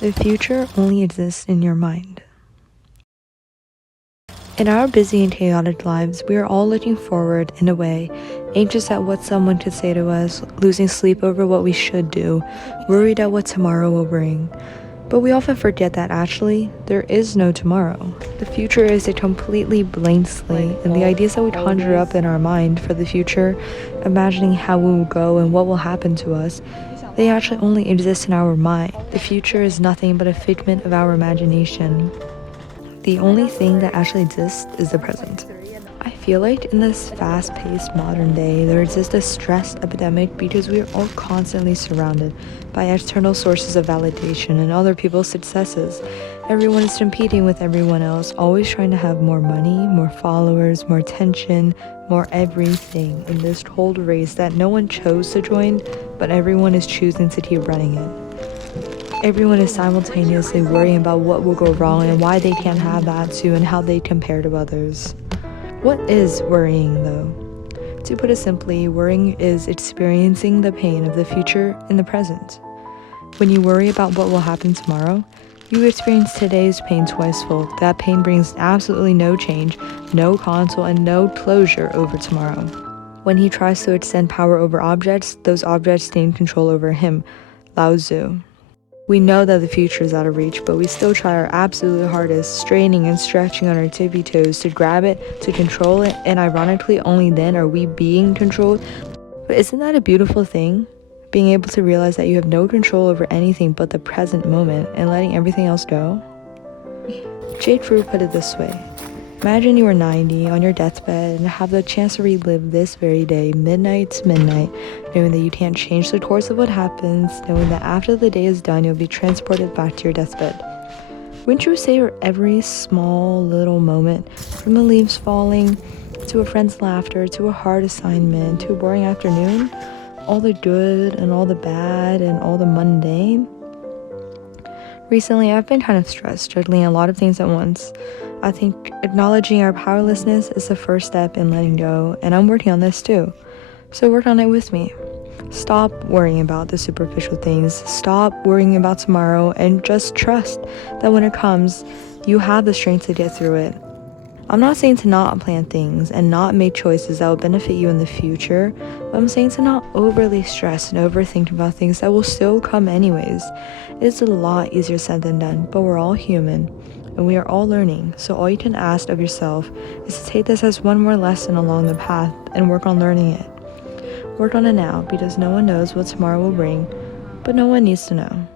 The future only exists in your mind. In our busy and chaotic lives, we are all looking forward in a way, anxious at what someone could say to us, losing sleep over what we should do, worried at what tomorrow will bring. But we often forget that actually, there is no tomorrow. The future is a completely blank slate, and the ideas that we conjure up in our mind for the future, imagining how we will go and what will happen to us, they actually only exist in our mind. The future is nothing but a figment of our imagination. The only thing that actually exists is the present. I feel like in this fast-paced modern day, there exists a stress epidemic because we are all constantly surrounded by external sources of validation and other people's successes. Everyone is competing with everyone else, always trying to have more money, more followers, more attention, more everything in this cold race that no one chose to join, but everyone is choosing to keep running it. Everyone is simultaneously worrying about what will go wrong and why they can't have that too and how they compare to others. What is worrying though? To put it simply, worrying is experiencing the pain of the future in the present. When you worry about what will happen tomorrow, you experience today's pain twice-fold. That pain brings absolutely no change, no console, and no closure over tomorrow. When he tries to extend power over objects, those objects gain control over him. Lao Tzu. We know that the future is out of reach, but we still try our absolute hardest, straining and stretching on our tippy toes to grab it, to control it, and ironically, only then are we being controlled. But isn't that a beautiful thing? Being able to realize that you have no control over anything but the present moment and letting everything else go? Jade Drew put it this way. Imagine you are 90 on your deathbed and have the chance to relive this very day, midnight to midnight, knowing that you can't change the course of what happens, knowing that after the day is done, you'll be transported back to your deathbed. Wouldn't you savor every small little moment, from the leaves falling, to a friend's laughter, to a hard assignment, to a boring afternoon, all the good and all the bad and all the mundane? Recently, I've been kind of stressed, juggling a lot of things at once. I think acknowledging our powerlessness is the first step in letting go, and I'm working on this too. So work on it with me. Stop worrying about the superficial things. Stop worrying about tomorrow and just trust that when it comes, you have the strength to get through it. I'm not saying to not plan things and not make choices that will benefit you in the future, but I'm saying to not overly stress and overthink about things that will still come anyways. It is a lot easier said than done, but we're all human and we are all learning, so all you can ask of yourself is to take this as one more lesson along the path and work on learning it. Work on it now because no one knows what tomorrow will bring, but no one needs to know.